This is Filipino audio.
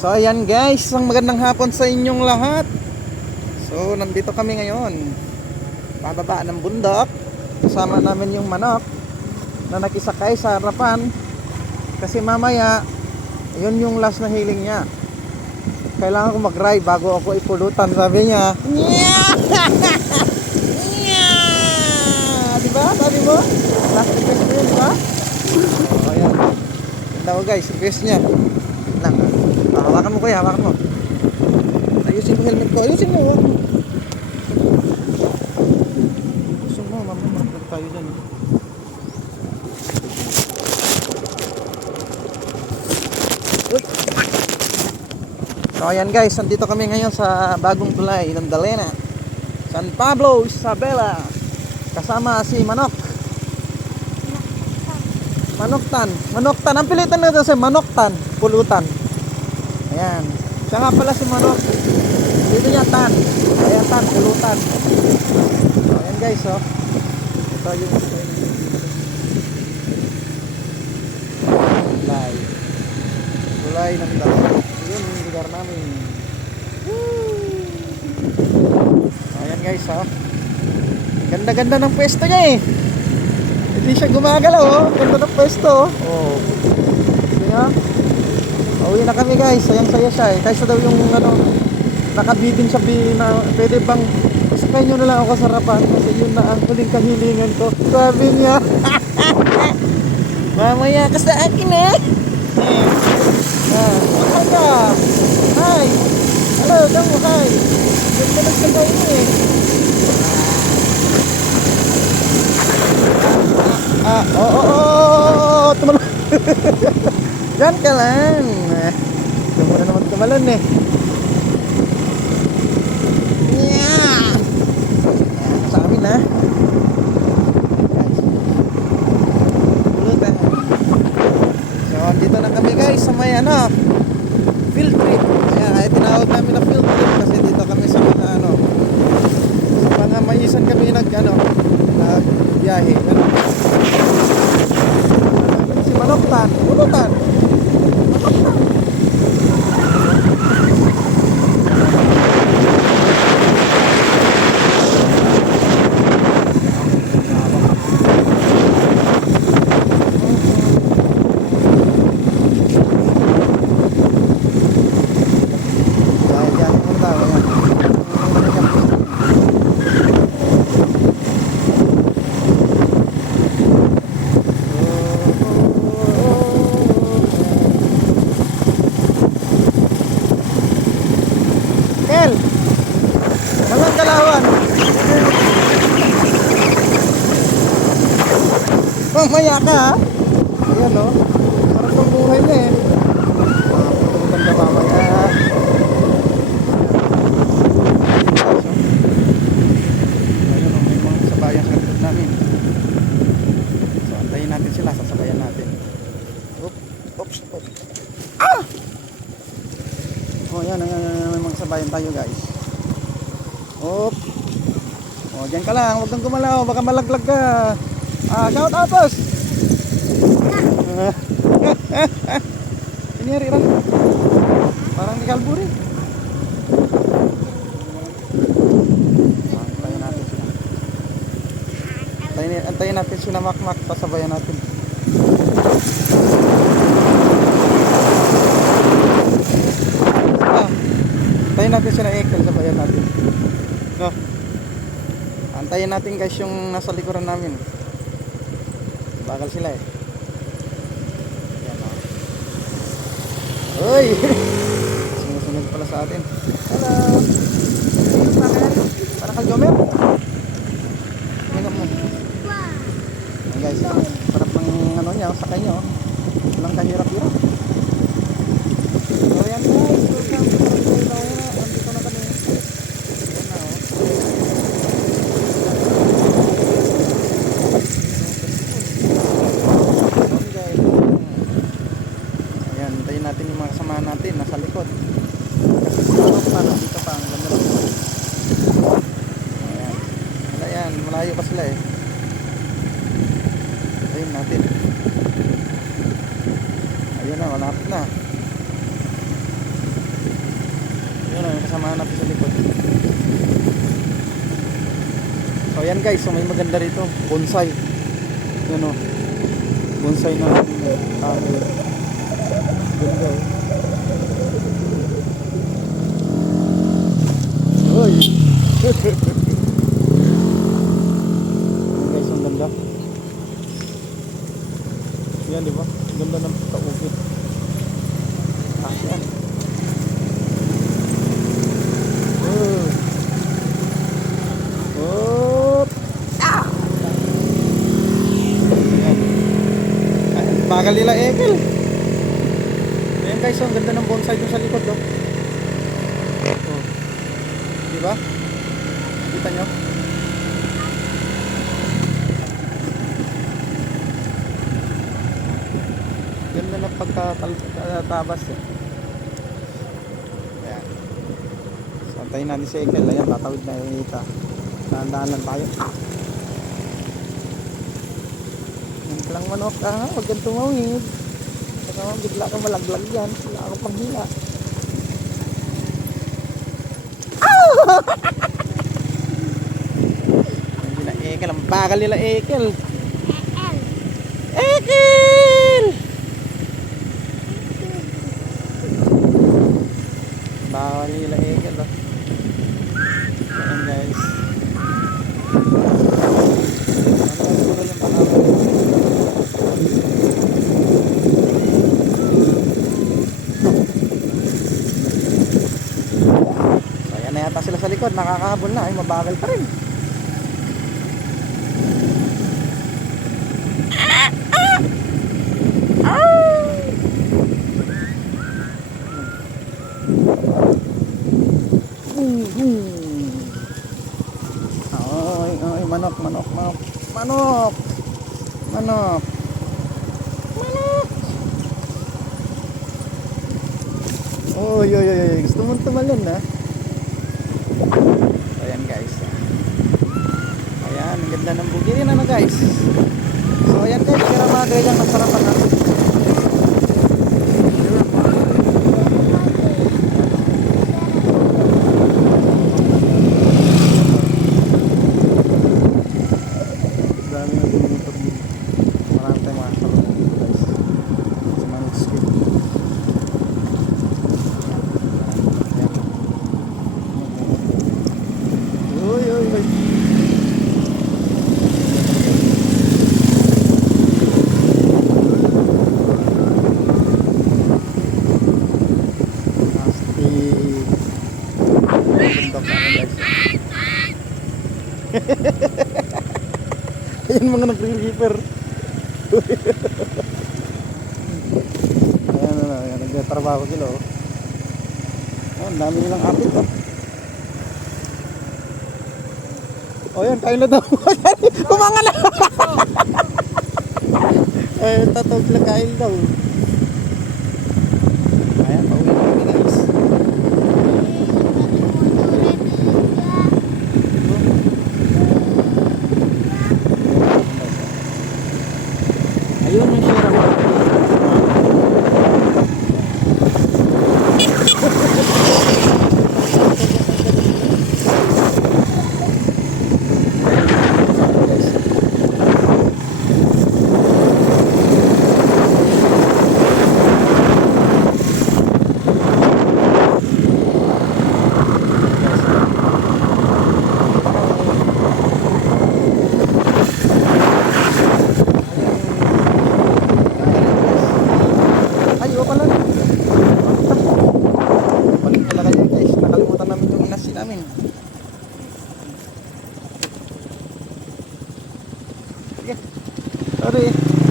So ayan guys, isang magandang hapon sa inyong lahat. So nandito kami ngayon, pababa ng bundok. Kasama namin yung manok na nakisakay sa harapan. Kasi mamaya, yun yung last na hiling niya. Kailangan ko mag-ride bago ako ipulutan, sabi niya. Diba? Sabi mo? Last request mo yun, diba? O ayan. Ganda ko guys, request niya. Lang ha. Hawakan mo kuya, hawakan mo. Ayusin ko helmet ko, ayusin mo. Ayusin mo, mamamagdag tayo dyan. Uy! So ayan guys, nandito kami ngayon sa bagong tulay ng Dalena, San Pablo, Isabela. Kasama si Manok. Manoktan. Manoktan. Ang pilitan nito si Manoktan. Pulutan. Ayan. Siya nga pala si Manok. Dito niya Tan. Ayan Tan. Pulutan. So, ayan guys oh. Ito yung tulay. Tulay ng Dalena. Yun yung lugar namin. So, ayan guys oh. Ganda-ganda ng pwesto niya eh. Hindi siya gumagalaw oh. Ganda ng pwesto oh. Sige nga. Pauwi na kami guys. Sayang-saya siya eh. Kaysa daw yung ano, nakabidin siya na pwede bang sakay nyo na lang ako sa harapan. Kasi yun na ang huling kahilingan ko. Sabi niya. Mamaya ka sa akin eh. Hi ka. Hi. Hello, daw hi. Ganda nagkagay mo eh. Tumalon. Diyan ka lang. Ito mo na naman tumalon eh. Yeah. Sa amin ha. Pulutan. So dito na kami guys sa may ano, field trip. Ayan, kaya tinawag namin na field trip kasi dito kami sa mga ano, sa mga maisan kami nagbiyahe. Si Manoktan, pulutan. Walang kalawan. Mamaya ka ha. Ayan o. Parang itong buhay niya eh. Pagkakutan ka mamaya. Ayun o. May mga sabayan sa likod namin. So antayin natin sila. Sasabayan natin. Oops. Ah! O yan. May mga sabayan tayo guys. Op. Oh, diyan ka lang, huwag kang gumalaw, baka malaglag ka. Shout out boss. Ini rin. Parang di kalburi. Antayin natin sila makmak, pasabayan natin. Antayin natin sila ekal, sabayan natin. No. Antayin natin guys yung nasa likuran namin. Bakal sila eh. Yan o. Uy! Sumusunod pala sa atin. Hello! Para kang Jomer? Tingnan mo. Ayan guys, parang pang ano niya, sakay niya o. Walang kahirap-hirap. So yan guys, welcome to the Dalena. Andito na kami. Natin yung mga kasama natin nasa likod kasi para dito pa ang ganda lang. Ayan, malayo pa sila eh. Ayun natin, ayun na, malapit na. sasamahan natin sa likod. So ayan guys, so may maganda rito, bonsai. Yan o, bonsai na ganda o. Uy! Guys, ang ganda. Yan, di ba? Ganda ng kaukit. Yan. Oh. Ah! Ayan. Bagal nila Ekel. Ayan guys, ang ganda ng bonsai dun sa likod, oh. Oh. Di ba? Kita nyo? Ganda ng pagkatabas, eh. Ayan. Santayin natin si Ekel. Ayan, tatawid na yung ita. Dahan-dahan lang tayo. Yan lang manok ka, ha? Huwag kang tumawid. Saka bigla kang malaglag yan. Wala akong panghila. Hindi na Ekel. Ang bagal nila Ekel. Ekel! Bawal nila Ekel, oh. Ayan guys. Ano yung pangalan? So ayan na yata sila sa likod. Nakakahabol na. Ay, mabagal pa rin. Ay, manok. Oy, gusto mong tumalon, ha? Ayan guys. Ayan, ang ganda ng bugiri na guys. So ayan guys, kaya mga gayang nasarapan natin. Dami na bumutok dito. Marami tayong mga kalong dito guys. Sa manok squid. Uy. Bundok na guys. Ayan mga nag-reaper. Ayan, nagtatrabaho sila, oh. Ayan, dami nilang apit, oh. O yan, kain na daw. Kumanga na. Eh, tatawag lang kain daw. Ayan, pauwi na kami guys. Ayun yung share ako. Namin. Sige. Sorry.